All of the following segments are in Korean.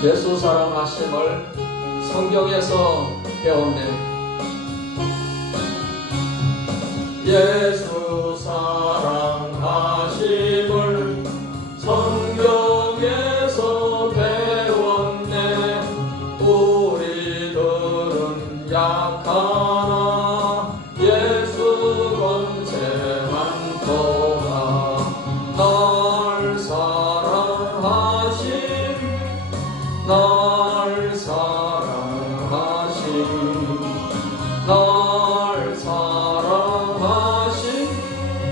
예수 사랑하심을 성경에서 배웠네. 예수 사랑하심을 성경에서 배웠네. 우리들은 약하나 예수 권세 많도다. 날 사랑하심, 날 사랑하심, 날 사랑하심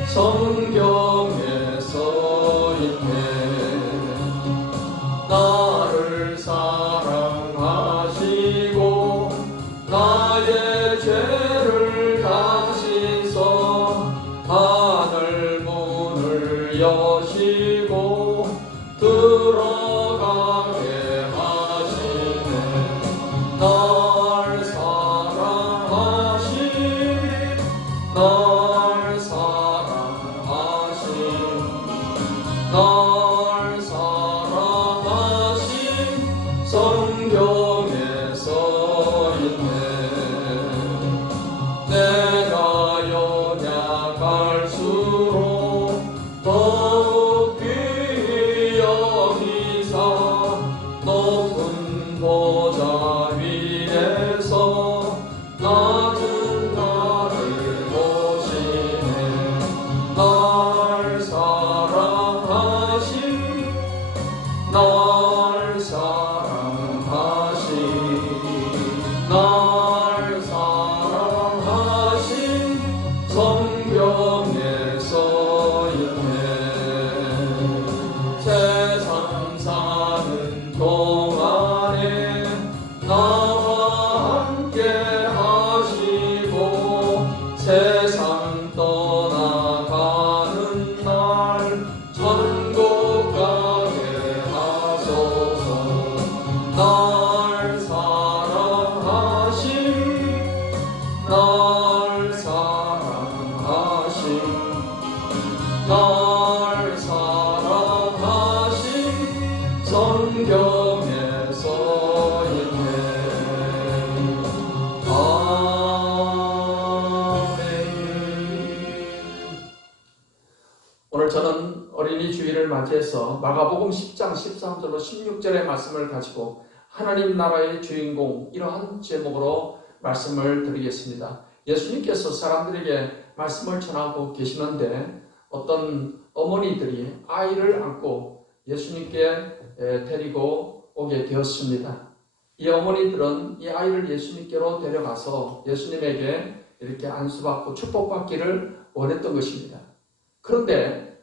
성경에 써있네. 나를 사랑하시고 나의 죄를 가시서 하늘 문을 여시고 들어가게 하시네. 날 사랑하심, 날 사랑하심, 날 사랑하심 성경에 써있네. 내가 연약할수록 더욱 귀히 여기사 높은 보좌 위에서 낮은 나를 보시네. 날 사랑하심, 날 사랑하심, 날 사랑하심 성경에 써있네. 세상 사는 동안에 나와 함께 하시고 세상 떠나가는 날 천국 가게 하소서. 날 사랑하심, 날 사랑하심, 날 사랑하심 성경에 써있네. 아멘. 오늘 저는 어린이 주일을 맞이해서 마가복음 10장 13절로 16절의 말씀을 가지고 하나님 나라의 주인공, 이러한 제목으로 말씀을 드리겠습니다. 예수님께서 사람들에게 말씀을 전하고 계시는데 어떤 어머니들이 아이를 안고 예수님께 데리고 오게 되었습니다. 이 어머니들은 이 아이를 예수님께로 데려가서 예수님에게 이렇게 안수받고 축복받기를 원했던 것입니다. 그런데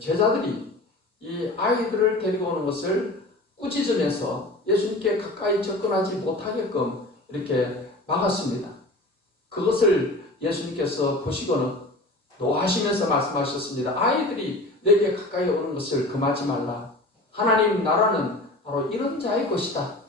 제자들이 이 아이들을 데리고 오는 것을 꾸짖으면서 예수님께 가까이 접근하지 못하게끔 이렇게 막았습니다. 그것을 예수님께서 보시고는 노하시면서 말씀하셨습니다. 아이들이 내게 가까이 오는 것을 금하지 말라. 하나님 나라는 바로 이런 자의 것이다.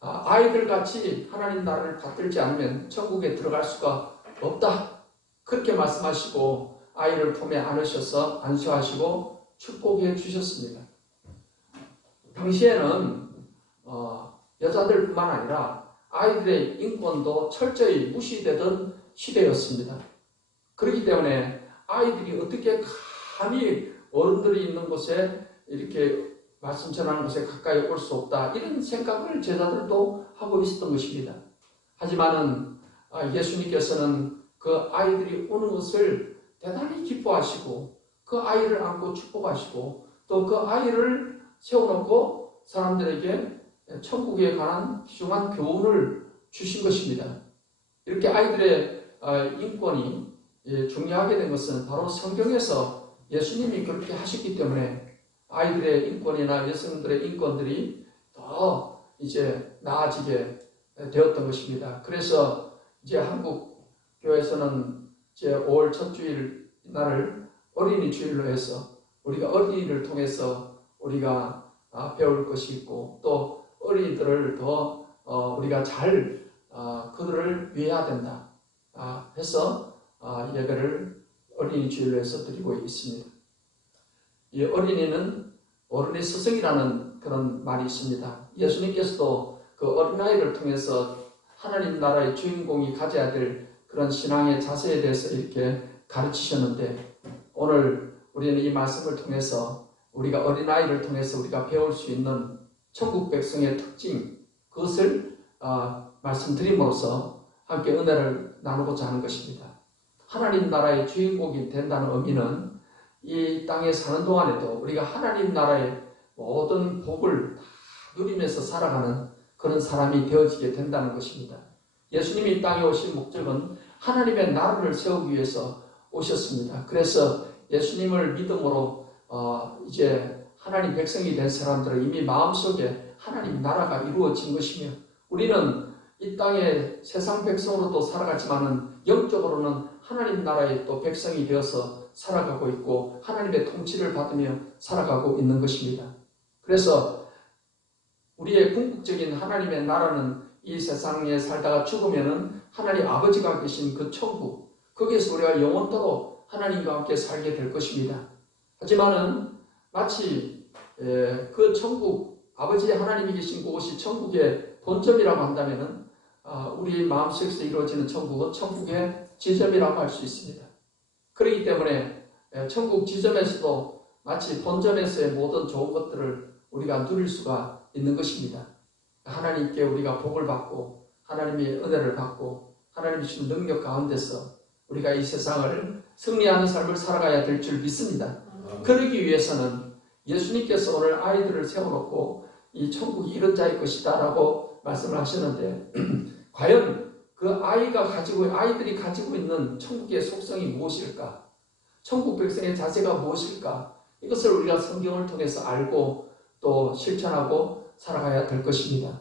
아이들같이 하나님 나라를 받들지 않으면 천국에 들어갈 수가 없다. 그렇게 말씀하시고 아이를 품에 안으셔서 안수하시고 축복해 주셨습니다. 당시에는 여자들뿐만 아니라 아이들의 인권도 철저히 무시되던 시대였습니다. 그렇기 때문에 아이들이 어떻게 감히 어른들이 있는 곳에 이렇게 말씀 전하는 곳에 가까이 올 수 없다, 이런 생각을 제자들도 하고 있었던 것입니다. 하지만은 예수님께서는 그 아이들이 오는 것을 대단히 기뻐하시고 그 아이를 안고 축복하시고 또 그 아이를 세워놓고 사람들에게 천국에 관한 귀중한 교훈을 주신 것입니다. 이렇게 아이들의 인권이 중요하게 된 것은 바로 성경에서 예수님이 그렇게 하셨기 때문에 아이들의 인권이나 여성들의 인권들이 더 이제 나아지게 되었던 것입니다. 그래서 이제 한국 교회에서는 이제 5월 첫 주일 날을 어린이 주일로 해서 우리가 어린이를 통해서 우리가 배울 것이 있고 또 어린이들을 더 우리가 잘 그들을 위해야 된다 해서 예배를 어린이 주일로 해서 드리고 있습니다. 이 어린이는 어른의 스승이라는 그런 말이 있습니다. 예수님께서도 그 어린아이를 통해서 하나님 나라의 주인공이 가져야 될 그런 신앙의 자세에 대해서 이렇게 가르치셨는데, 오늘 우리는 이 말씀을 통해서 우리가 어린아이를 통해서 우리가 배울 수 있는 천국 백성의 특징, 그것을 말씀드림으로써 함께 은혜를 나누고자 하는 것입니다. 하나님 나라의 주인공이 된다는 의미는 이 땅에 사는 동안에도 우리가 하나님 나라의 모든 복을 다 누리면서 살아가는 그런 사람이 되어지게 된다는 것입니다. 예수님이 이 땅에 오신 목적은 하나님의 나라를 세우기 위해서 오셨습니다. 그래서 예수님을 믿음으로 이제 하나님 백성이 된 사람들은 이미 마음속에 하나님 나라가 이루어진 것이며, 우리는 이 땅에 세상 백성으로도 살아가지만은 영적으로는 하나님 나라의 또 백성이 되어서 살아가고 있고 하나님의 통치를 받으며 살아가고 있는 것입니다. 그래서 우리의 궁극적인 하나님의 나라는 이 세상에 살다가 죽으면은 하나님 아버지가 계신 그 천국, 거기에서 우리가 영원토록 하나님과 함께 살게 될 것입니다. 하지만은 마치 그 천국, 아버지 하나님이 계신 그곳이 천국의 본점이라고 한다면은 우리 마음속에서 이루어지는 천국은 천국의 지점이라고 할 수 있습니다. 그렇기 때문에 천국 지점에서도 마치 본점에서의 모든 좋은 것들을 우리가 누릴 수가 있는 것입니다. 하나님께 우리가 복을 받고 하나님의 은혜를 받고 하나님이 주신 능력 가운데서 우리가 이 세상을 승리하는 삶을 살아가야 될 줄 믿습니다. 그러기 위해서는 예수님께서 오늘 아이들을 세워놓고 이 천국이 이런 자의 것이다 라고 말씀을 하셨는데, 과연 그 아이들이 가지고 있는 천국의 속성이 무엇일까? 천국 백성의 자세가 무엇일까? 이것을 우리가 성경을 통해서 알고 또 실천하고 살아가야 될 것입니다.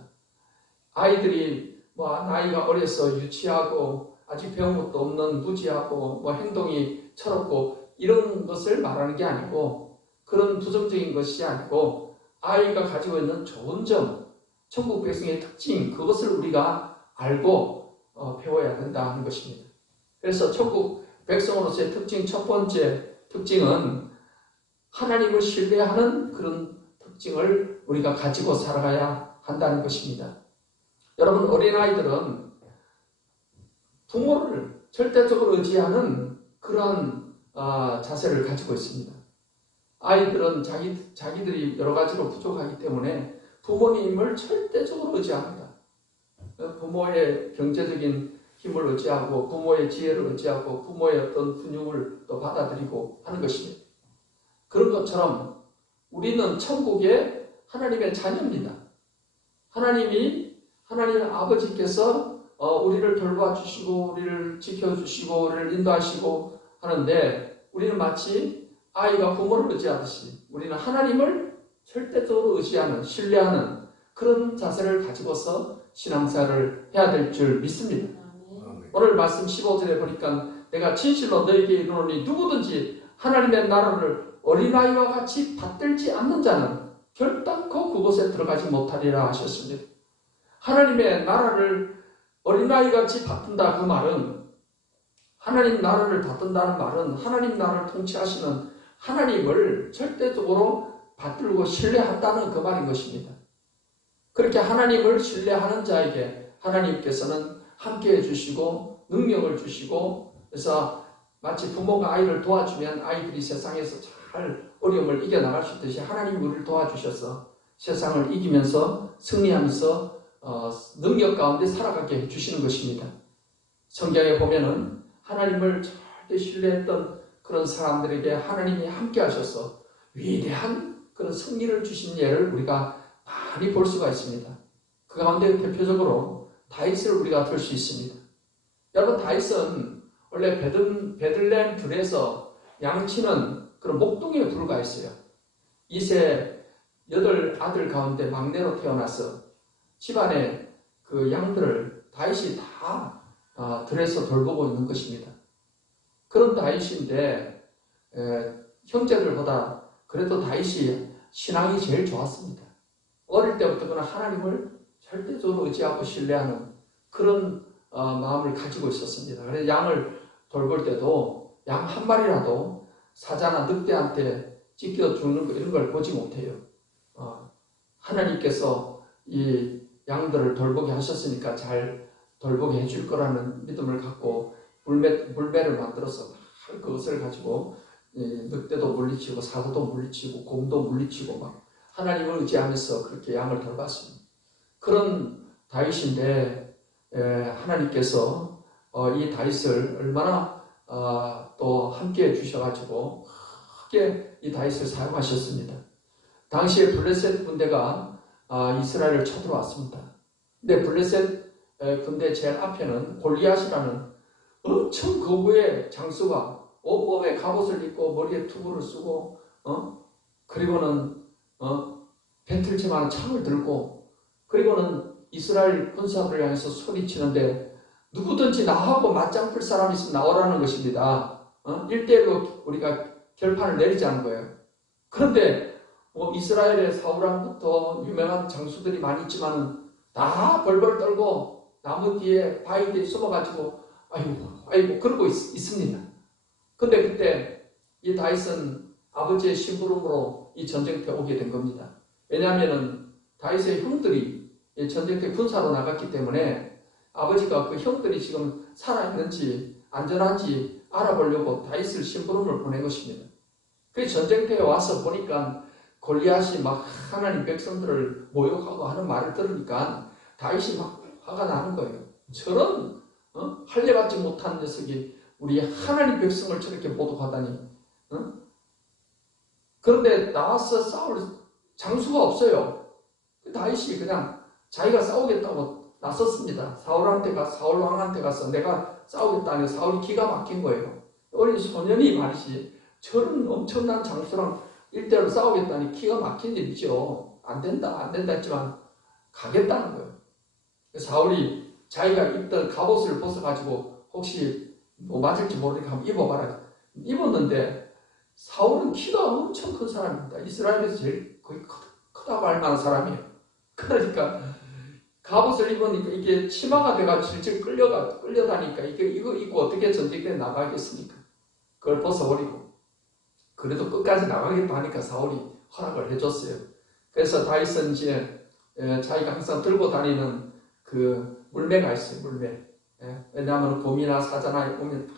아이들이 나이가 어려서 유치하고 아직 배운 것도 없는 무지하고 행동이 철없고 이런 것을 말하는 게 아니고, 그런 부정적인 것이 아니고 아이가 가지고 있는 좋은 점, 천국 백성의 특징, 그것을 우리가 알고 배워야 된다 하는 것입니다. 그래서 천국 백성으로서의 특징, 첫 번째 특징은 하나님을 신뢰하는 그런 특징을 우리가 가지고 살아가야 한다는 것입니다. 여러분, 어린아이들은 부모를 절대적으로 의지하는 그런 자세를 가지고 있습니다. 아이들은 자기들이 여러 가지로 부족하기 때문에 부모님을 절대적으로 의지합니다. 부모의 경제적인 힘을 의지하고 부모의 지혜를 의지하고 부모의 어떤 훈육을 또 받아들이고 하는 것입니다. 그런 것처럼 우리는 천국의 하나님의 자녀입니다. 하나님 아버지께서 우리를 돌봐주시고 우리를 지켜주시고 우리를 인도하시고 하는데, 우리는 마치 아이가 부모를 의지하듯이 우리는 하나님을 절대적으로 의지하는, 신뢰하는 그런 자세를 가지고서 신앙생활을 해야 될 줄 믿습니다. 오늘 말씀 15절에 보니까 내가 진실로 너에게 이르노니 누구든지 하나님의 나라를 어린아이와 같이 받들지 않는 자는 결단코 그곳에 들어가지 못하리라 하셨습니다. 하나님의 나라를 어린아이같이 받든다, 그 말은, 하나님 나라를 받든다는 말은 하나님 나라를 통치하시는 하나님을 절대적으로 받들고 신뢰한다는 그 말인 것입니다. 그렇게 하나님을 신뢰하는 자에게 하나님께서는 함께해 주시고 능력을 주시고, 그래서 마치 부모가 아이를 도와주면 아이들이 세상에서 잘 어려움을 이겨나갈 수 있듯이 하나님이 우리를 도와주셔서 세상을 이기면서 승리하면서 능력 가운데 살아가게 해주시는 것입니다. 성경에 보면은 하나님을 절대 신뢰했던 그런 사람들에게 하나님이 함께 하셔서 위대한 그런 승리를 주신 예를 우리가 많이 볼 수가 있습니다. 그 가운데 대표적으로 다윗을 우리가 들 수 있습니다. 여러분, 다윗은 원래 베들레헴 들에서 양치는 그런 목동에 불과했어요. 이세 8아들 가운데 막내로 태어나서 집안의 그 양들을 다윗이 다 들에서 돌보고 있는 것입니다. 그런 다윗인데 형제들보다 그래도 다윗이 신앙이 제일 좋았습니다. 어릴 때부터 그는 하나님을 절대적으로 의지하고 신뢰하는 그런 마음을 가지고 있었습니다. 그래서 양을 돌볼 때도 양 한 마리라도 사자나 늑대한테 찢겨 죽는 거 이런 걸 보지 못해요. 하나님께서 이 양들을 돌보게 하셨으니까 잘 돌보게 해줄 거라는 믿음을 갖고 물매를 만들어서 그것을 가지고 늑대도 물리치고 사자도 물리치고 곰도 물리치고 막 하나님을 의지하면서 그렇게 양을 돌봤습니다. 그런 다윗인데 하나님께서 이 다윗을 얼마나 또 함께 해주셔가지고 크게 이 다윗을 사용하셨습니다. 당시에 블레셋 군대가 이스라엘을 쳐들어왔습니다. 근데 블레셋 군대 제일 앞에는 골리앗이라는 엄청 거구의 장수가 온몸에 갑옷을 입고 머리에 투구를 쓰고 그리고는 배틀지만 창을 들고 그리고는 이스라엘 군사들을 향해서 소리치는데 누구든지 나하고 맞짱 뜰 사람이 있으면 나오라는 것입니다. 1대1로 우리가 결판을 내리자는 거예요. 그런데 이스라엘의 사울왕부터 유명한 장수들이 많이 있지만은 다 벌벌 떨고 나무 뒤에 바위 뒤에 숨어가지고 아이고 그러고 있습니다. 근데 그때 이 다윗은 아버지의 심부름으로 이 전쟁터에 오게 된 겁니다. 왜냐하면은 다윗의 형들이 전쟁터에 군사로 나갔기 때문에 아버지가 그 형들이 지금 살아있는지 안전한지 알아보려고 다윗을 심부름을 보낸 것입니다. 그 전쟁터에 와서 보니까 골리앗이 막 하나님 백성들을 모욕하고 하는 말을 들으니까 다윗이 막 화가 나는 거예요. 저런 할례받지 못한 녀석이 우리 하나님 백성을 저렇게 모독하다니. 그런데 나와서 싸울 장수가 없어요. 다윗이 그냥 자기가 싸우겠다고 나섰습니다. 사울 왕한테 가서 내가 싸우겠다니 사울이 기가 막힌 거예요. 어린 소년이 말이지 저런 엄청난 장수랑 일대로 싸우겠다니 기가 막힌 일이죠. 안 된다 했지만 가겠다는 거예요. 사울이 자기가 입던 갑옷을 벗어가지고 혹시 뭐 맞을지 모르니까 한번 입어봐라. 입었는데 사울은 키가 엄청 큰 사람입니다. 이스라엘에서 제일 거의 크다고 할 만한 사람이에요. 그러니까 갑옷을 입으니까 이게 치마가 돼가지고 질질 끌려다니까 이거 입고 어떻게 전쟁터에 나가겠습니까? 그걸 벗어버리고 그래도 끝까지 나가겠다 하니까 사울이 허락을 해줬어요. 그래서 다윗은 이제 자기가 항상 들고 다니는 그 물매가 있어요. 물매. 왜냐하면 곰이나 사자나 오면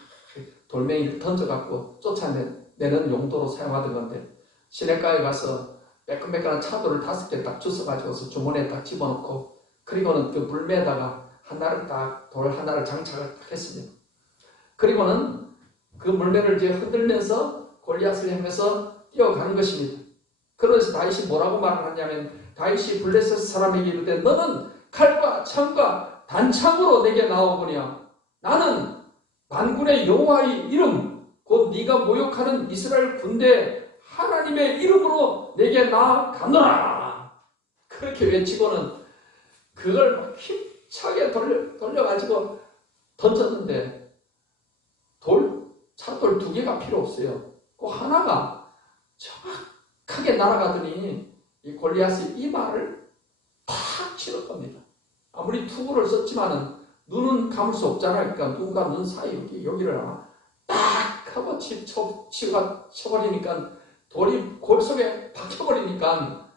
돌멩이를 던져갖고 쫓아내는 용도로 사용하던 건데 시냇가에 가서 매끈매끈한 차돌을 5개 딱 주워가지고서 주머니에 딱 집어넣고 그리고는 그 물매에다가 돌 하나를 장착을 딱 했습니다. 그리고는 그 물매를 이제 흔들면서 골리앗을 향해서 뛰어가는 것입니다. 그래서 다윗이 뭐라고 말을 하냐면 다윗이 블레셋 사람에게 이르되 너는 칼과 창과 단창으로 내게 나오거냐 나는 만군의 여호와의 이름 곧 네가 모욕하는 이스라엘 군대 하나님의 이름으로 내게 나아가노라 그렇게 외치고는 그걸 막 힘차게 돌려가지고 던졌는데 차돌 2개가 필요 없어요. 그 하나가 정확하게 날아가더니 이 골리앗의 이마를 탁 치는 겁니다. 아무리 투구를 썼지만은 눈은 감을 수 없잖아요. 그러니까 눈과 눈 사이 여기를 딱 하고 쳐버리니까 돌이 골 속에 박혀버리니까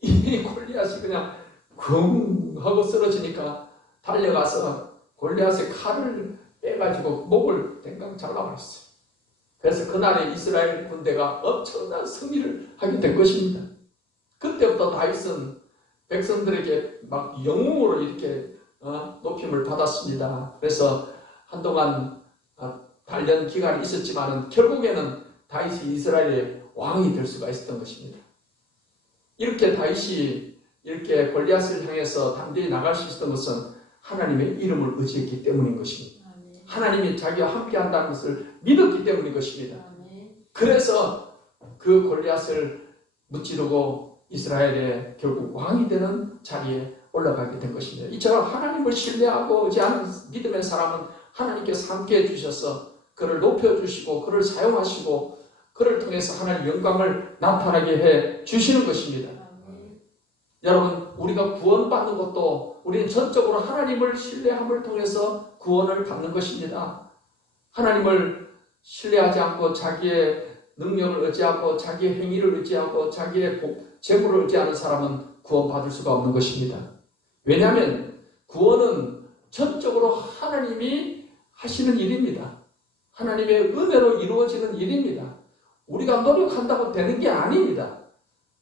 이 골리앗이 그냥 쿵 하고 쓰러지니까 달려가서 골리앗의 칼을 빼가지고 목을 댕강 잘라버렸어요. 그래서 그날에 이스라엘 군대가 엄청난 승리를 하게 된 것입니다. 그때부터 다윗은 백성들에게 막 영웅으로 이렇게 높임을 받았습니다. 그래서 한동안 단련 기간이 있었지만 결국에는 다윗이 이스라엘의 왕이 될 수가 있었던 것입니다. 이렇게 다윗이 이렇게 골리앗을 향해서 담대히 나갈 수 있었던 것은 하나님의 이름을 의지했기 때문인 것입니다. 하나님이 자기와 함께 한다는 것을 믿었기 때문인 것입니다. 그래서 그 골리앗을 무찌르고 이스라엘의 결국 왕이 되는 자리에 올라가게 된 것입니다. 이처럼 하나님을 신뢰하고 의지하는 믿음의 사람은 하나님께서 함께 해주셔서 그를 높여주시고 그를 사용하시고 그를 통해서 하나님의 영광을 나타나게 해 주시는 것입니다. 여러분 우리가 구원받는 것도 우리는 전적으로 하나님을 신뢰함을 통해서 구원을 받는 것입니다. 하나님을 신뢰하지 않고 자기의 능력을 의지하고 자기의 행위를 의지하고 자기의 재물을 의지하는 사람은 구원받을 수가 없는 것입니다. 왜냐하면 구원은 전적으로 하나님이 하시는 일입니다. 하나님의 은혜로 이루어지는 일입니다. 우리가 노력한다고 되는 게 아닙니다.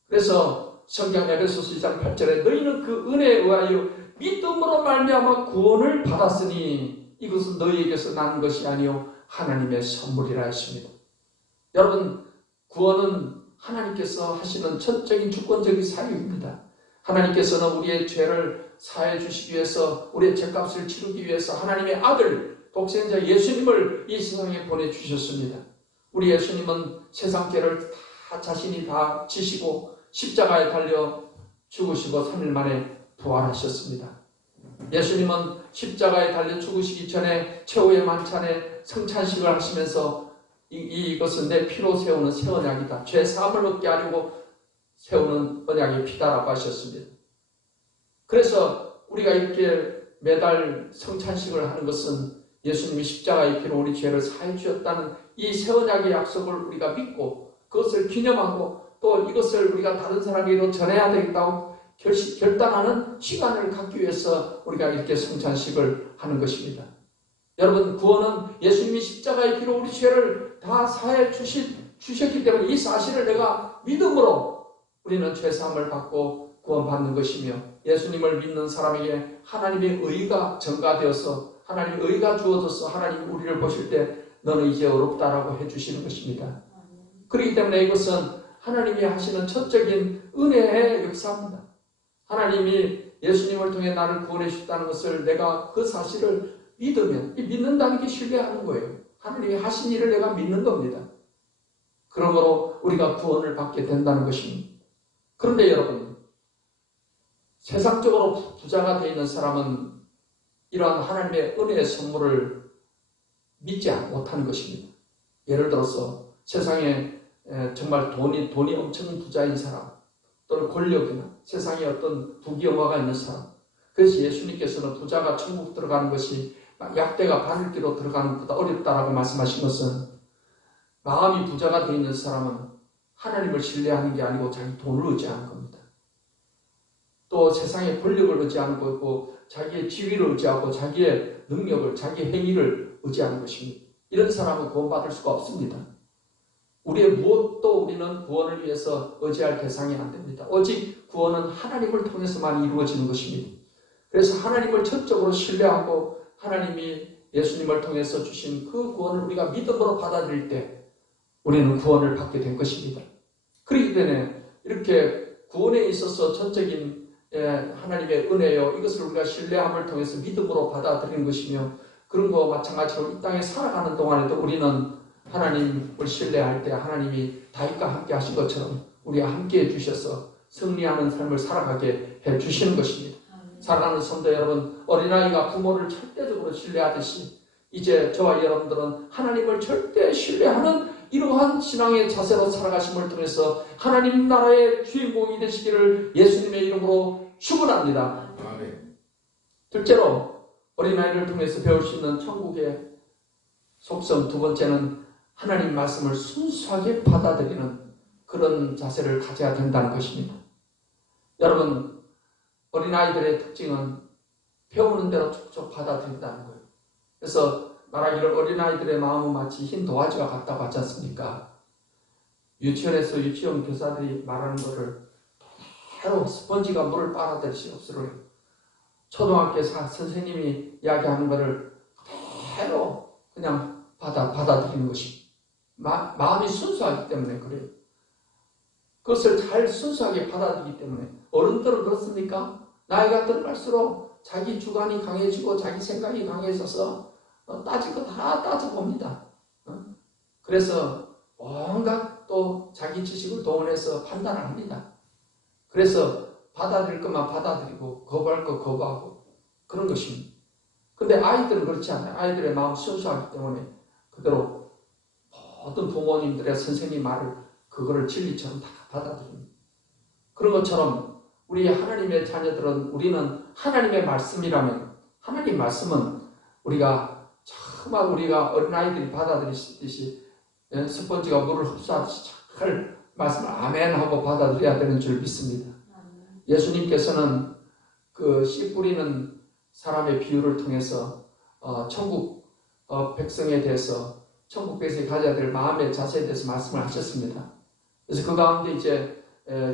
그래서 성경 에베소서 2장 8절에 너희는 그 은혜에 의하여 믿음으로 말미암아 구원을 받았으니 이것은 너희에게서 난 것이 아니요 하나님의 선물이라 했습니다. 여러분, 구원은 하나님께서 하시는 전적인 주권적인 사유입니다. 하나님께서는 우리의 죄를 사해 주시기 위해서, 우리의 죄값을 치르기 위해서 하나님의 아들 독생자 예수님을 이 세상에 보내주셨습니다. 우리 예수님은 세상 죄를 다 자신이 다 지시고 십자가에 달려 죽으시고 3일 만에 부활하셨습니다. 예수님은 십자가에 달려 죽으시기 전에 최후의 만찬에 성찬식을 하시면서 이것은 내 피로 세우는 새 언약이다. 죄 사함을 얻게 하려고 세우는 언약의 피다라고 하셨습니다. 그래서 우리가 이렇게 매달 성찬식을 하는 것은 예수님이 십자가의 피로 우리 죄를 사해 주셨다는 이 새 언약의 약속을 우리가 믿고 그것을 기념하고 또 이것을 우리가 다른 사람에게도 전해야 되겠다고 결단하는 시간을 갖기 위해서 우리가 이렇게 성찬식을 하는 것입니다. 여러분, 구원은 예수님이 십자가의 피로 우리 죄를 다 사해 주셨기 때문에 이 사실을 내가 믿음으로 우리는 죄사함을 받고 구원받는 것이며, 예수님을 믿는 사람에게 하나님의 의가 전가되어서 하나님의 의가 주어져서 하나님이 우리를 보실 때 너는 이제 어렵다라고 해주시는 것입니다. 그렇기 때문에 이것은 하나님이 하시는 전적인 은혜의 역사입니다. 하나님이 예수님을 통해 나를 구원해 주셨다는 것을 내가 그 사실을 믿으면, 믿는다는 게 신뢰하는 거예요. 하나님이 하신 일을 내가 믿는 겁니다. 그러므로 우리가 구원을 받게 된다는 것입니다. 그런데 여러분, 세상적으로 부자가 되어 있는 사람은 이러한 하나님의 은혜의 선물을 믿지 못하는 것입니다. 예를 들어서 세상에 정말 돈이 엄청 부자인 사람, 또는 권력이나 세상에 어떤 부귀영화가 있는 사람, 그래서 예수님께서는 부자가 천국 들어가는 것이 약대가 바늘기로 들어가는 것보다 어렵다라고 말씀하신 것은, 마음이 부자가 되어 있는 사람은 하나님을 신뢰하는 게 아니고 자기 돈을 의지하는 겁니다. 또 세상의 권력을 의지하는 거고 자기의 지위를 의지하고 자기의 능력을, 자기 행위를 의지하는 것입니다. 이런 사람은 구원받을 수가 없습니다. 우리의 무엇도 우리는 구원을 위해서 의지할 대상이 안 됩니다. 오직 구원은 하나님을 통해서만 이루어지는 것입니다. 그래서 하나님을 전적으로 신뢰하고 하나님이 예수님을 통해서 주신 그 구원을 우리가 믿음으로 받아들일 때 우리는 구원을 받게 된 것입니다. 그렇기 때문에 이렇게 구원에 있어서 전적인 하나님의 은혜요, 이것을 우리가 신뢰함을 통해서 믿음으로 받아들이는 것이며, 그런 거와 마찬가지로 이 땅에 살아가는 동안에도 우리는 하나님을 신뢰할 때 하나님이 다윗과 함께 하신 것처럼 우리와 함께 해주셔서 승리하는 삶을 살아가게 해주시는 것입니다. 사랑하는 성도 여러분, 어린아이가 부모를 절대적으로 신뢰하듯이 이제 저와 여러분들은 하나님을 절대 신뢰하는 이러한 신앙의 자세로 살아가심을 통해서 하나님 나라의 주인공이 되시기를 예수님의 이름으로 축원합니다. 둘째로, 어린아이를 통해서 배울 수 있는 천국의 속성 두 번째는 하나님 말씀을 순수하게 받아들이는 그런 자세를 가져야 된다는 것입니다. 여러분, 어린아이들의 특징은 배우는 대로 촉촉 받아들인다는 거예요. 그래서 말하기를 어린아이들의 마음은 마치 흰 도화지와 같다고 하지 않습니까? 유치원에서 유치원 교사들이 말하는 것을 그대로 스펀지가 물을 빨아들이시 없으로 초등학교 선생님이 이야기하는 것을 그대로 그냥 받아들이는 것입니다. 마음이 순수하기 때문에 그래요. 그것을 잘 순수하게 받아들이기 때문에. 어른들은 그렇습니까? 나이가 들어갈수록 자기 주관이 강해지고 자기 생각이 강해져서 따질 거 다 따져봅니다. 그래서 온갖 또 자기 지식을 동원해서 판단을 합니다. 그래서 받아들일 것만 받아들이고 거부할 거 거부하고 그런 것입니다. 근데 아이들은 그렇지 않아요. 아이들의 마음 순수하기 때문에 그대로 모든 부모님들의 선생님 말을 그거를 진리처럼 다 받아들입니다. 그런 것처럼 우리 하나님의 자녀들은, 우리는 하나님의 말씀이라면, 하나님 말씀은 우리가 정말 우리가 어린아이들이 받아들이듯이 스펀지가 물을 흡수하듯이 잘 말씀을 아멘 하고 받아들여야 되는 줄 믿습니다. 예수님께서는 그 씨 뿌리는 사람의 비유를 통해서 천국 백성에 대해서 천국 백성이 가져야 될 마음의 자세에 대해서 말씀을 하셨습니다. 그래서 그 가운데 이제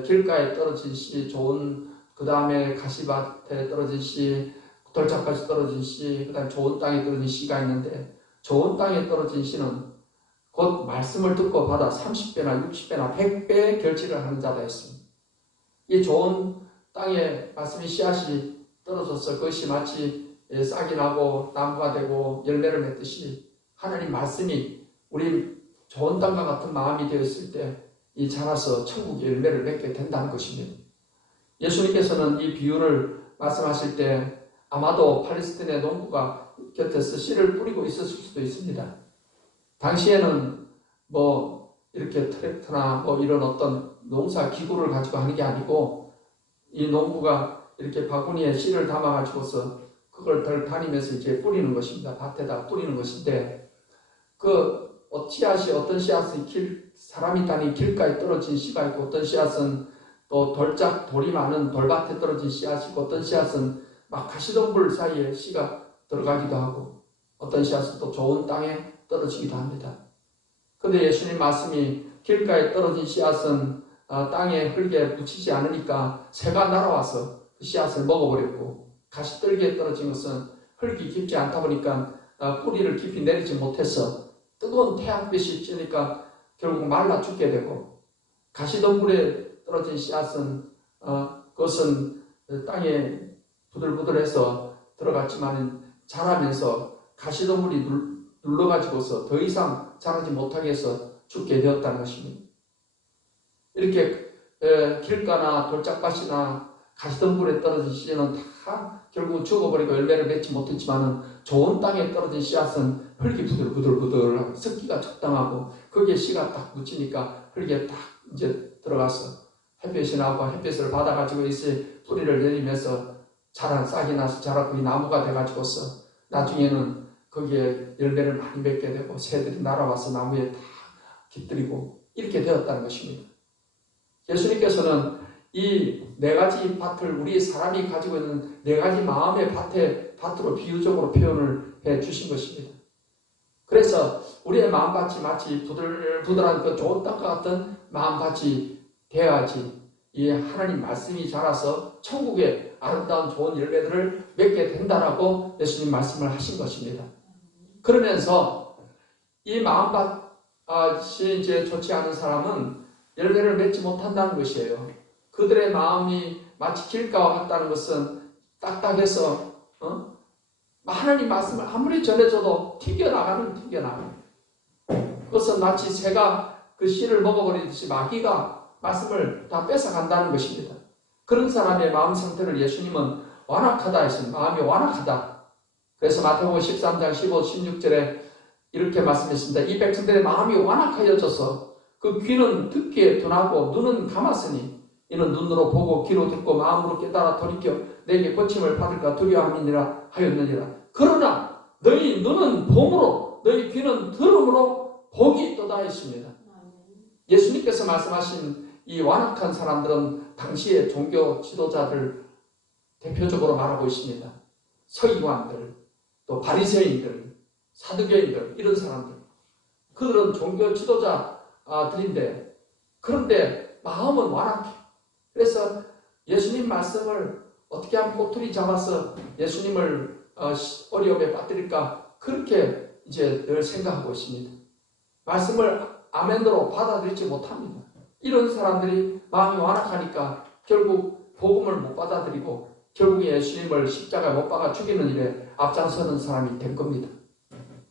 길가에 떨어진 씨, 좋은 그 다음에 가시밭에 떨어진 씨, 돌짝밭에 떨어진 씨, 그 다음에 좋은 땅에 떨어진 씨가 있는데 좋은 땅에 떨어진 씨는 곧 말씀을 듣고 받아 30배나 60배나 100배 결실을 하는 자다 했습니다. 이 좋은 땅에 말씀이 씨앗이 떨어져서 그것이 마치 싹이 나고 나무가 되고 열매를 맺듯이 하나님 말씀이 우리 좋은 땅과 같은 마음이 되었을 때 이 자라서 천국의 열매를 맺게 된다는 것입니다. 예수님께서는 이 비유를 말씀하실 때 아마도 팔레스틴의 농부가 곁에서 씨를 뿌리고 있었을 수도 있습니다. 당시에는 이렇게 트랙터나 이런 어떤 농사 기구를 가지고 하는 게 아니고 이 농부가 이렇게 바구니에 씨를 담아가지고서 그걸 다니면서 이제 뿌리는 것입니다. 밭에다 뿌리는 것인데 씨앗이 어떤 씨앗은 사람이 다닌 길가에 떨어진 씨가 있고 어떤 씨앗은 또 돌이 많은 돌밭에 떨어진 씨앗이고 어떤 씨앗은 막 가시덤불 사이에 씨가 들어가기도 하고 어떤 씨앗은 또 좋은 땅에 떨어지기도 합니다. 그런데 예수님 말씀이 길가에 떨어진 씨앗은 땅에 흙에 묻히지 않으니까 새가 날아와서 그 씨앗을 먹어버렸고 가시떨기에 떨어진 것은 흙이 깊지 않다 보니까 뿌리를 깊이 내리지 못해서 뜨거운 태양빛이 쬐니까 결국 말라 죽게 되고 가시덤불에 떨어진 씨앗은 그것은 땅에 부들부들해서 들어갔지만 자라면서 가시덤불이 눌러가지고서 더 이상 자라지 못하게 해서 죽게 되었다는 것입니다. 이렇게 길가나 돌짝밭이나 가시덤불에 떨어진 씨는 다 결국 죽어버리고 열매를 맺지 못했지만 좋은 땅에 떨어진 씨앗은 흙이 부들부들부들 습기가 적당하고 거기에 씨가 딱 묻히니까 흙에 딱 이제 들어가서 햇볕이 나고 햇볕을 받아가지고 이제 뿌리를 내리면서 싹이 나서 자라고 이 나무가 돼가지고서 나중에는 거기에 열매를 많이 맺게 되고 새들이 날아와서 나무에 다 깃들이고 이렇게 되었다는 것입니다. 예수님께서는 이 네 가지 밭을 우리 사람이 가지고 있는 네 가지 마음의 밭으로 비유적으로 표현을 해 주신 것입니다. 그래서 우리의 마음밭이 마치 부들부들한 그 좋은 땅과 같은 마음밭이 되어야지 이 하나님 말씀이 자라서 천국의 아름다운 좋은 열매들을 맺게 된다라고 예수님 말씀을 하신 것입니다. 그러면서 이 마음밭이 이제 좋지 않은 사람은 열매를 맺지 못한다는 것이에요. 그들의 마음이 마치 길가와 같다는 것은 딱딱해서 하나님 말씀을 아무리 전해줘도 튕겨나가는. 그것은 마치 새가 그 씨를 먹어버리듯이 마귀가 말씀을 다 뺏어간다는 것입니다. 그런 사람의 마음 상태를 예수님은 완악하다 했습니다. 마음이 완악하다. 그래서 마태복음 13장 15, 16절에 이렇게 말씀했습니다. 이 백성들의 마음이 완악하여져서 그 귀는 듣기에 둔하고 눈은 감았으니 이는 눈으로 보고 귀로 듣고 마음으로 깨달아 돌이켜 내게 고침을 받을까 두려워함이니라 하였느니라. 그러나 너희 눈은 봄으로 너희 귀는 들음으로 복이 있도다 했습니다. 예수님께서 말씀하신 이 완악한 사람들은 당시의 종교 지도자들 대표적으로 말하고 있습니다. 서기관들, 또 바리새인들, 사두개인들 이런 사람들. 그들은 종교 지도자들인데 그런데 마음은 완악해. 그래서 예수님 말씀을 어떻게 하면 꼬투리 잡아서 예수님을 어려움에 빠뜨릴까 그렇게 이제 늘 생각하고 있습니다. 말씀을 아멘으로 받아들이지 못합니다. 이런 사람들이 마음이 완악하니까 결국 복음을 못 받아들이고 결국에 예수님을 십자가에 못 박아 죽이는 일에 앞장서는 사람이 된 겁니다.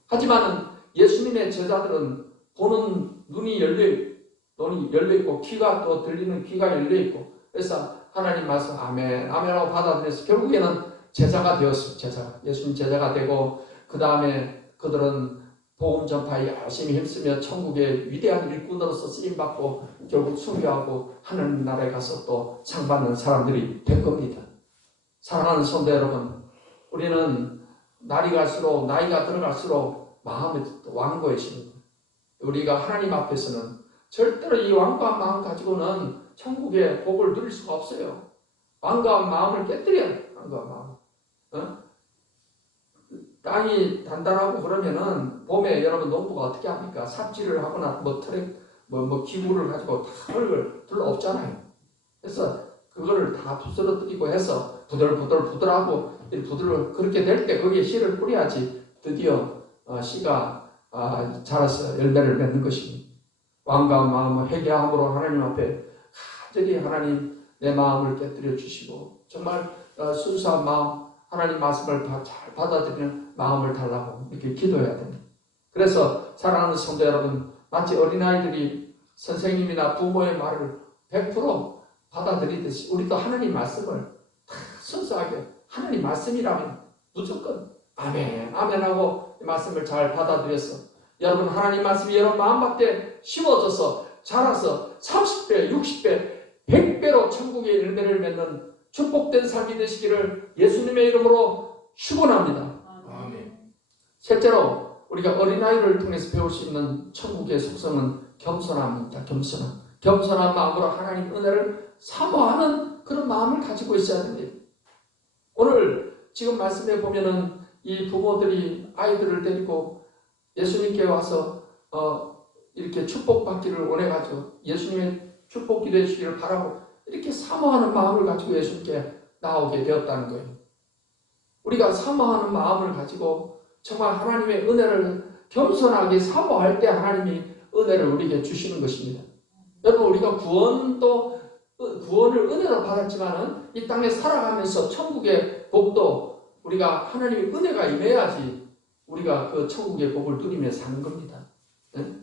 하지만 예수님의 제자들은 보는 눈이 열려있고 귀가 또 들리는 귀가 열려있고 그래서 하나님 말씀 아멘하고 받아들여서 결국에는 제자가 되었습니다. 예수님 제자가 되고 그 다음에 그들은 복음 전파에 열심히 힘쓰며 천국의 위대한 일꾼으로서 쓰임받고 결국 순교하고 하나님 나라에 가서 또 상 받는 사람들이 된 겁니다. 사랑하는 성도 여러분, 우리는 나이가 들어갈수록 마음이 완고해집니다. 우리가 하나님 앞에서는 절대로 이 완고한 마음 가지고는 천국의 복을 누릴 수가 없어요. 완고한 마음을 깨뜨려야 돼. 완고한 마음. 어? 땅이 단단하고 그러면은 봄에 여러분 농부가 어떻게 합니까? 삽질을 하거나 뭐 기구를 가지고 다 흙을 둘러 엎잖아요. 그래서 그거를 다 부스러뜨리고 해서 부들부들하고 그렇게 될 때 거기에 씨를 뿌려야지 드디어 씨가 자라서 열매를 맺는 것입니다. 완고한 마음을 회개함으로 하나님 앞에 간절히 하나님 내 마음을 깨뜨려 주시고 정말 순수한 마음 하나님 말씀을 잘 받아들이는 마음을 달라고 이렇게 기도해야 됩니다. 그래서 사랑하는 성도 여러분, 마치 어린아이들이 선생님이나 부모의 말을 100% 받아들이듯이 우리도 하나님 말씀을 다 순수하게 하나님 말씀이라면 무조건 아멘, 아멘하고 이 말씀을 잘 받아들여서 여러분 하나님 말씀이 여러분 마음밖에 심어져서 자라서 30배, 60배, 100배로 천국의 열매를 맺는 축복된 삶이 되시기를 예수님의 이름으로 축원합니다. 아멘. 실제로 우리가 어린아이를 통해서 배울 수 있는 천국의 속성은 겸손함입니다. 겸손한 마음으로 하나님 은혜를 사모하는 그런 마음을 가지고 있어야 됩니다. 오늘 지금 말씀해 보면은 이 부모들이 아이들을 데리고 예수님께 와서 이렇게 축복받기를 원해가지고 예수님의 축복 기도해 주시기를 바라고 이렇게 사모하는 마음을 가지고 예수님께 나오게 되었다는 거예요. 우리가 사모하는 마음을 가지고 정말 하나님의 은혜를 겸손하게 사모할 때 하나님이 은혜를 우리에게 주시는 것입니다. 여러분 우리가 구원을 은혜로 받았지만은 이 땅에 살아가면서 천국의 복도 우리가 하나님의 은혜가 임해야지 우리가 그 천국의 복을 누리며 사는 겁니다. 네?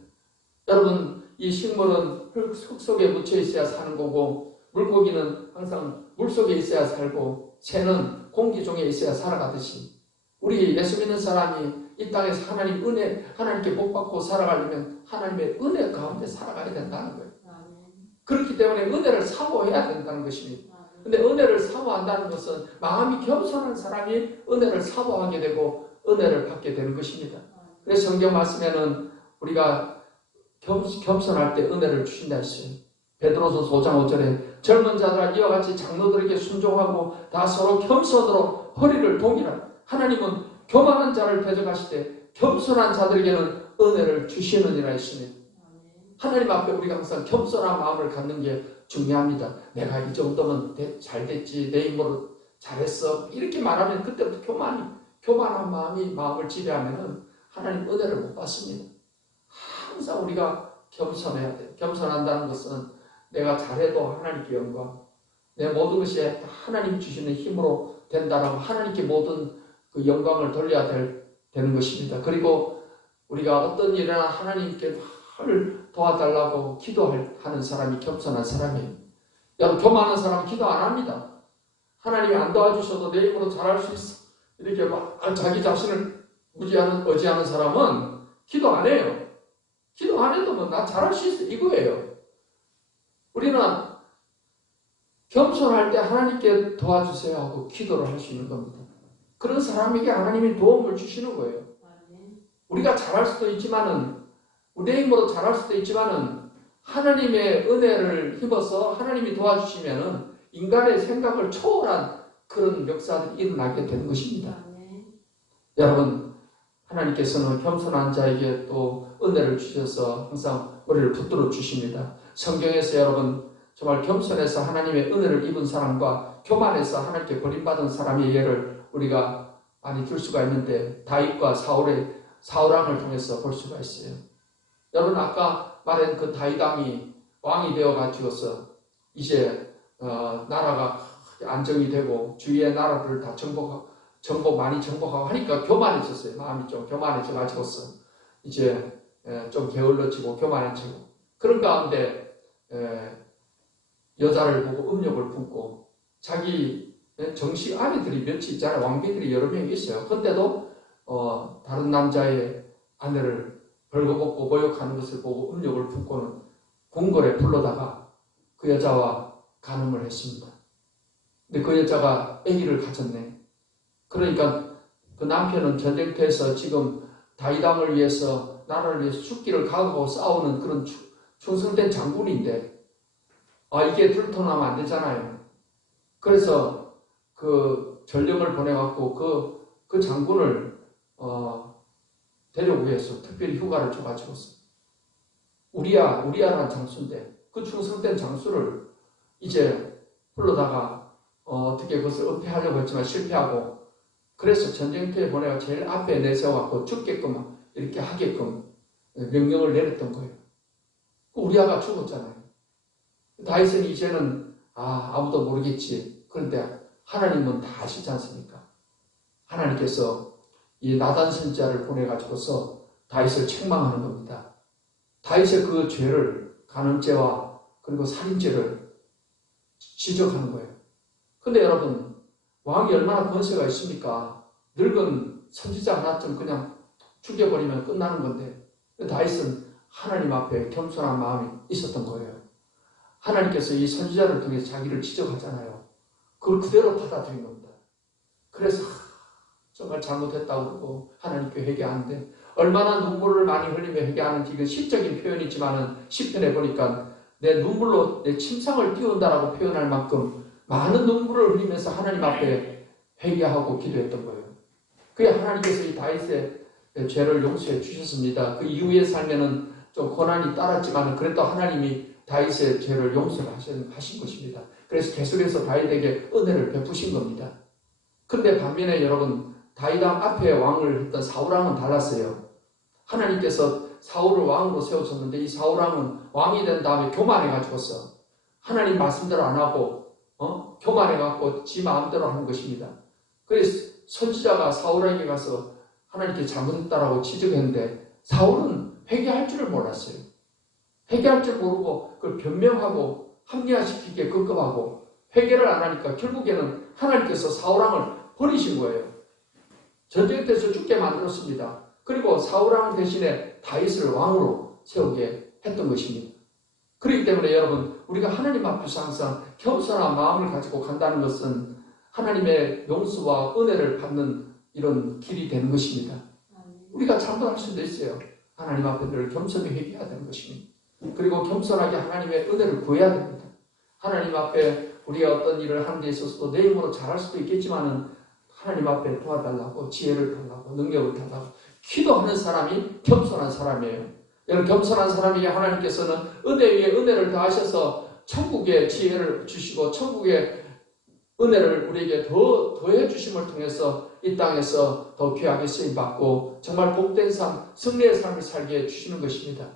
여러분 이 식물은 흙 속에 묻혀 있어야 사는 거고 물고기는 항상 물 속에 있어야 살고 새는 공기 중에 있어야 살아가듯이 우리 예수 믿는 사람이 이 땅에서 하나님께 복 받고 살아가려면 하나님의 은혜 가운데 살아가야 된다는 거예요. 그렇기 때문에 은혜를 사모해야 된다는 것입니다. 근데 은혜를 사모한다는 것은 마음이 겸손한 사람이 은혜를 사모하게 되고 은혜를 받게 되는 것입니다. 그래서 성경 말씀에는 우리가 겸손할 때 은혜를 주신다 했어요. 베드로서 5장 5절에 젊은 자들아 이와 같이 장로들에게 순종하고 다 서로 겸손으로 허리를 동이라. 하나님은 교만한 자를 대적하시되 겸손한 자들에게는 은혜를 주시느니라 했습니다. 하나님 앞에 우리가 항상 겸손한 마음을 갖는 게 중요합니다. 내가 이 정도면 잘 됐지, 내 힘으로 잘했어 이렇게 말하면 그때부터 교만한 마음을 지배하면 하나님 은혜를 못 받습니다. 항상 우리가 겸손해야 돼요. 겸손한다는 것은 내가 잘해도 하나님께 영광, 내 모든 것이 하나님 주시는 힘으로 된다라고 하나님께 모든 그 영광을 돌려야 되는 것입니다. 그리고 우리가 어떤 일이나 하나님께 늘 도와달라고 기도하는 사람이 겸손한 사람이에요. 여러분 교만한 사람은 기도 안 합니다. 하나님이 안 도와주셔도 내 힘으로 잘할 수 있어. 이렇게 막 자기 자신을 의지하는 사람은 기도 안 해요. 기도 안 해도 뭐 나 잘할 수 있어 이거예요. 우리는 겸손할 때 하나님께 도와주세요 하고 기도를 할 수 있는 겁니다. 그런 사람에게 하나님이 도움을 주시는 거예요. 우리가 잘할 수도 있지만은 내 힘으로 잘할 수도 있지만은 하나님의 은혜를 힘입어서 하나님이 도와주시면은 인간의 생각을 초월한 그런 역사들이 일어나게 되는 것입니다. 여러분 하나님께서는 겸손한 자에게 또 은혜를 주셔서 항상 우리를 붙들어 주십니다. 성경에서 여러분 정말 겸손해서 하나님의 은혜를 입은 사람과 교만해서 하나님께 버림받은 사람의 예를 우리가 많이 들 수가 있는데 다윗과 사울왕을 통해서 볼 수가 있어요. 여러분 아까 말한 그 다윗 왕이 되어 가지고서 이제 나라가 안정이 되고 주위의 나라들을 다 많이 정복하고 하니까 교만해졌어요. 마음이 좀 교만해져 가지고서 이제 좀 게을러지고 교만해지고 그런 가운데 여자를 보고 음욕을 품고 자기 정식 아내들이 몇이 있잖아요. 왕비들이 여러 명이 있어요. 근데도 다른 남자의 아내를 벌거벗고 모욕하는 것을 보고 음욕을 품고는 궁궐에 불러다가 그 여자와 간음을 했습니다. 근데 그 여자가 아기를 가졌네. 그러니까 그 남편은 전쟁터에서 지금 다윗 왕을 위해서 나라를 위해서 죽기를 각오하고 싸우는 그런 충성된 장군인데 이게 들통나면 안 되잖아요. 그래서 그 전령을 보내갖고 그 장군을 데려오기 위해서 특별히 휴가를 줘가지고서 우리야라는 장수인데 그 충성된 장수를 이제 불러다가 어떻게 그것을 은폐하려고 했지만 실패하고 그래서 전쟁터에 보내가 제일 앞에 내세워갖고 죽게끔 이렇게 하게끔 명령을 내렸던 거예요. 우리야가 죽었잖아요. 다윗은 이제는 아무도 모르겠지. 그런데 하나님은 다 아시지 않습니까? 하나님께서 이 나단 선지자를 보내가지고서 다윗을 책망하는 겁니다. 다윗의 그 죄를 간음죄와 그리고 살인죄를 지적하는 거예요. 근데 여러분 왕이 얼마나 권세가 있습니까? 늙은 선지자 하나쯤 그냥 죽여버리면 끝나는 건데 다윗은 하나님 앞에 겸손한 마음이 있었던 거예요. 하나님께서 이 선지자를 통해서 자기를 지적하잖아요. 그걸 그대로 받아들인 겁니다. 그래서 정말 잘못했다고 그러고 하나님께 회개하는데 얼마나 눈물을 많이 흘리며 회개하는지 이건 시적인 표현이지만은 시편에 보니까 내 눈물로 내 침상을 띄운다라고 표현할 만큼 많은 눈물을 흘리면서 하나님 앞에 회개하고 기도했던 거예요. 그게 하나님께서 이 다윗의 죄를 용서해 주셨습니다. 그 이후의 삶에는 좀 고난이 따랐지만 그래도 하나님이 다윗의 죄를 용서하신 것입니다. 그래서 계속해서 다윗에게 은혜를 베푸신 겁니다. 그런데 반면에 여러분 다윗 앞에 왕을 했던 사울왕은 달랐어요. 하나님께서 사울을 왕으로 세우셨는데 이 사울왕은 왕이 된 다음에 교만해가지고서 하나님 말씀대로 안 하고 교만해갖고 지 마음대로 하는 것입니다. 그래서 선지자가 사울에게 가서 하나님께 잘못했다라고 지적했는데 사울은 회개할 줄을 몰랐어요. 회개할 줄 모르고 그걸 변명하고 합리화시키기에 급급하고 회개를 안 하니까 결국에는 하나님께서 사울왕을 버리신 거예요. 전쟁터에서 죽게 만들었습니다. 그리고 사울왕 대신에 다윗을 왕으로 세우게 했던 것입니다. 그렇기 때문에 여러분 우리가 하나님 앞에서 항상 겸손한 마음을 가지고 간다는 것은 하나님의 용서와 은혜를 받는 이런 길이 되는 것입니다. 우리가 잘못할 수도 있어요. 하나님 앞에 늘 겸손히 회개해야 되는 것입니다. 그리고 겸손하게 하나님의 은혜를 구해야 됩니다. 하나님 앞에 우리가 어떤 일을 하는 데 있어서도 내 힘으로 잘할 수도 있겠지만은 하나님 앞에 도와달라고 지혜를 달라고 능력을 달라고 기도하는 사람이 겸손한 사람이에요. 여러분 겸손한 사람에게 하나님께서는 은혜 위에 은혜를 더하셔서 천국의 지혜를 주시고 천국의 은혜를 우리에게 더해 주심을 통해서 이 땅에서 더 귀하게 쓰임받고 정말 복된 삶, 승리의 삶을 살게 해주시는 것입니다.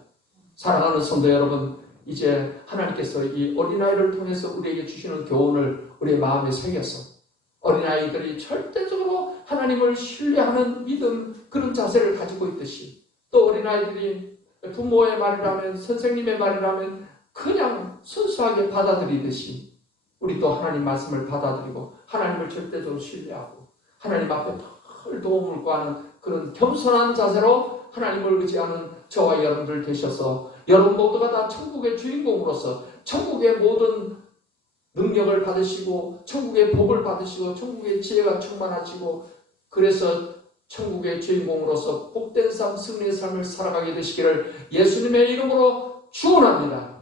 사랑하는 성도 여러분, 이제 하나님께서 이 어린아이를 통해서 우리에게 주시는 교훈을 우리의 마음에 새겨서 어린아이들이 절대적으로 하나님을 신뢰하는 믿음, 그런 자세를 가지고 있듯이 또 어린아이들이 부모의 말이라면 선생님의 말이라면 그냥 순수하게 받아들이듯이 우리도 하나님 말씀을 받아들이고 하나님을 절대적으로 신뢰하고 하나님 앞에 늘 도움을 구하는 그런 겸손한 자세로 하나님을 의지하는 저와 여러분들 되셔서 여러분 모두가 다 천국의 주인공으로서 천국의 모든 능력을 받으시고 천국의 복을 받으시고 천국의 지혜가 충만하시고 그래서 천국의 주인공으로서 복된 삶, 승리의 삶을 살아가게 되시기를 예수님의 이름으로 축원합니다.